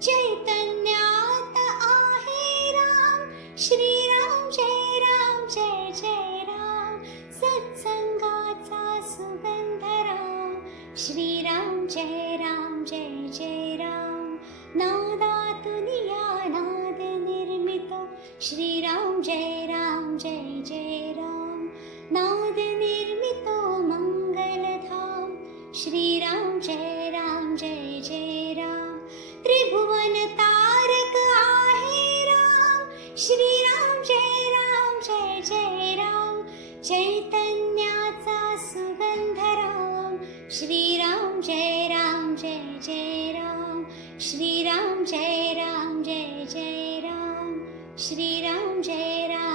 चैतन्यात आहे राम, श्रीराम जय राम जय जय राम. सत्संगाचा सुगंध राम, श्रीराम जय राम जय जय राम. नादातुनिया नाद निर्मितो, श्रीराम जय राम जय जय राम. नाद निर्मितो मंगलधाम, श्रीराम जय राम जय जय राम. त्रिभुवन तारक आहे राम, श्रीराम जय राम जय जय राम. चैतन्याचा सुगंध राम, श्रीराम जय राम जय जय राम. श्रीराम जय राम जय जय राम. श्रीराम जय राम